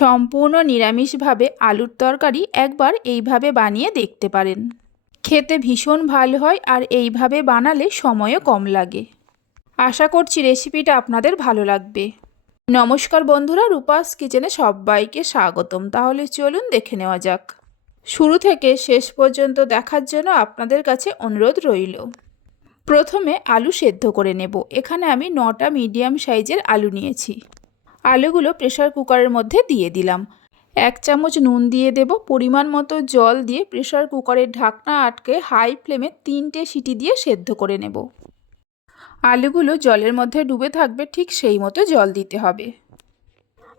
সম্পূর্ণ নিরামিষভাবে আলুর তরকারি একবার এইভাবে বানিয়ে দেখতে পারেন। খেতে ভীষণ ভালো হয় আর এইভাবে বানালে সময়ও কম লাগে। আশা করছি রেসিপিটা আপনাদের ভালো লাগবে। নমস্কার বন্ধুরা, রূপাস কিচেনে সবাইকে স্বাগতম। তাহলে চলুন দেখে নেওয়া যাক। শুরু থেকে শেষ পর্যন্ত দেখার জন্য আপনাদের কাছে অনুরোধ রইল। প্রথমে আলু সেদ্ধ করে নেব। এখানে আমি নটা মিডিয়াম সাইজের আলু নিয়েছি। আলুগুলো প্রেশার কুকারের মধ্যে দিয়ে দিলাম। এক চামচ নুন দিয়ে দেব, পরিমাণ মতো জল দিয়ে প্রেশার কুকারের ঢাকনা আটকে হাই ফ্লেমে তিনটে সিটি দিয়ে সেদ্ধ করে নেব। আলুগুলো জলের মধ্যে ডুবে থাকবে, ঠিক সেই মতো জল দিতে হবে।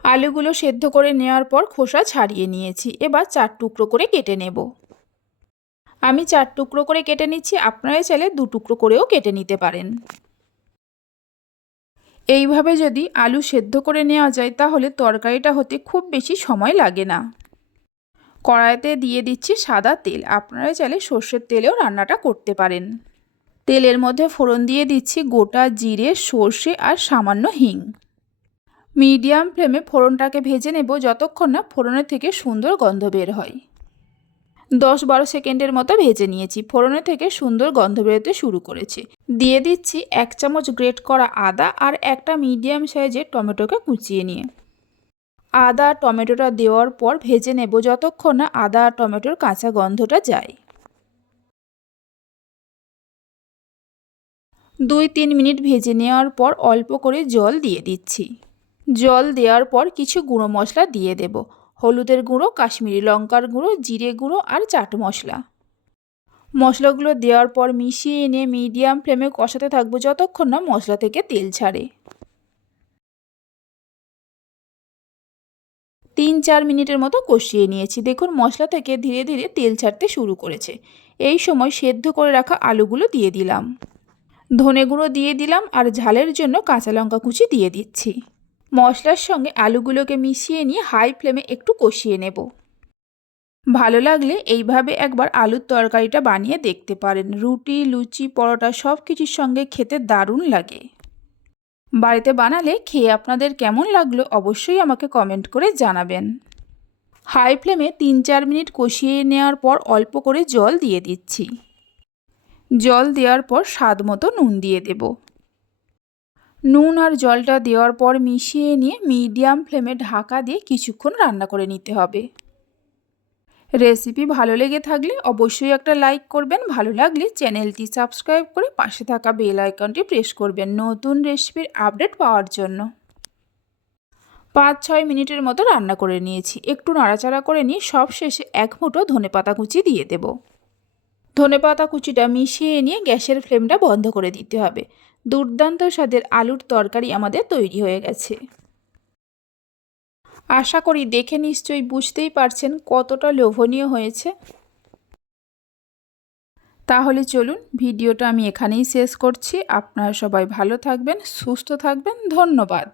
আলুগুলো সেদ্ধ করে নেওয়ার পর খোসা ছাড়িয়ে নিয়েছি, এবার চার টুকরো করে কেটে নেব। আমি চার টুকরো করে কেটে নিচ্ছি, আপনারা চাইলে দু টুকরো করেও কেটে নিতে পারেন। এইভাবে যদি আলু সেদ্ধ করে নেওয়া যায়, তাহলে তরকারিটা হতে খুব বেশি সময় লাগে না। কড়াইতে দিয়ে দিচ্ছি সাদা তেল। আপনারা চাইলে সর্ষের তেলেও রান্নাটা করতে পারেন। তেলের মধ্যে ফোড়ন দিয়ে দিচ্ছি গোটা জিরে, সর্ষে আর সামান্য হিং। মিডিয়াম ফ্লেমে ফোড়নটাকে ভেজে নেব, যতক্ষণ না ফোড়নের থেকে সুন্দর গন্ধ বের হয়। দশ বারো সেকেন্ডের মতো ভেজে নিয়েছি। ফোড়নের থেকে সুন্দর গন্ধ বেরোতে শুরু করেছে। দিয়ে দিচ্ছি এক চামচ গ্রেট করা আদা আর একটা মিডিয়াম সাইজের টমেটোকে কুচিয়ে নিয়ে। আদা টমেটোটা দেওয়ার পর ভেজে নেব যতক্ষণ না আদা আর টমেটোর কাঁচা গন্ধটা যায়। দুই তিন মিনিট ভেজে নেওয়ার পর অল্প করে জল দিয়ে দিচ্ছি। জল দেওয়ার পর কিছু গুঁড়ো মশলা দিয়ে দেব। হলুদের গুঁড়ো, কাশ্মীরি লঙ্কার গুঁড়ো, জিরে গুঁড়ো আর চাট মশলা। মশলাগুলো দেওয়ার পর মিশিয়ে এনে মিডিয়াম ফ্লেমে কষাতে থাকব যতক্ষণ না মশলা থেকে তেল ছাড়ে। তিন চার মিনিটের মতো কষিয়ে নিয়েছি। দেখুন, মশলা থেকে ধীরে ধীরে তেল ছাড়তে শুরু করেছে। এই সময় সেদ্ধ করে রাখা আলুগুলো দিয়ে দিলাম। ধনে গুঁড়ো দিয়ে দিলাম আর ঝালের জন্য কাঁচা লঙ্কা কুচি দিয়ে দিচ্ছি। মশলার সঙ্গে আলুগুলোকে মিশিয়ে নিয়ে হাই ফ্লেমে একটু কষিয়ে নেব। ভালো লাগলে এইভাবে একবার আলুর তরকারিটা বানিয়ে দেখতে পারেন। রুটি, লুচি, পরোটা সব কিছুর সঙ্গে খেতে দারুণ লাগে। বাড়িতে বানালে খেয়ে আপনাদের কেমন লাগল অবশ্যই আমাকে কমেন্ট করে জানাবেন। হাই ফ্লেমে তিন চার মিনিট কষিয়ে নেওয়ার পর অল্প করে জল দিয়ে দিচ্ছি। জল দেওয়ার পর স্বাদ মতো নুন দিয়ে দেব। নুন আর জলটা দেওয়ার পর মিশিয়ে নিয়ে মিডিয়াম ফ্লেমে ঢাকা দিয়ে কিছুক্ষণ রান্না করে নিতে হবে। রেসিপি ভালো লেগে থাকলে অবশ্যই একটা লাইক করবেন, ভালো লাগলে চ্যানেলটি সাবস্ক্রাইব করে পাশে থাকা বেল আইকনটি প্রেস করবেন নতুন রেসিপির আপডেট পাওয়ার জন্য। পাঁচ ছয় মিনিটের মতো রান্না করে নিয়েছি। একটু নাড়াচাড়া করে নিয়ে সব শেষে এক মুঠো ধনে পাতা কুচি দিয়ে দেব। ধনে পাতা কুচিটা মিশিয়ে নিয়ে গ্যাসের ফ্লেমটা বন্ধ করে দিতে হবে। দুর্দান্ত স্বাদের আলুর তরকারি আমাদের তৈরি হয়ে গেছে। আশা করি দেখে নিশ্চয়ই বুঝতেই পারছেন কতটা লোভনীয় হয়েছে। তাহলে চলুন ভিডিওটা আমি এখানেই শেষ করছি। আপনারা সবাই ভালো থাকবেন, সুস্থ থাকবেন, ধন্যবাদ।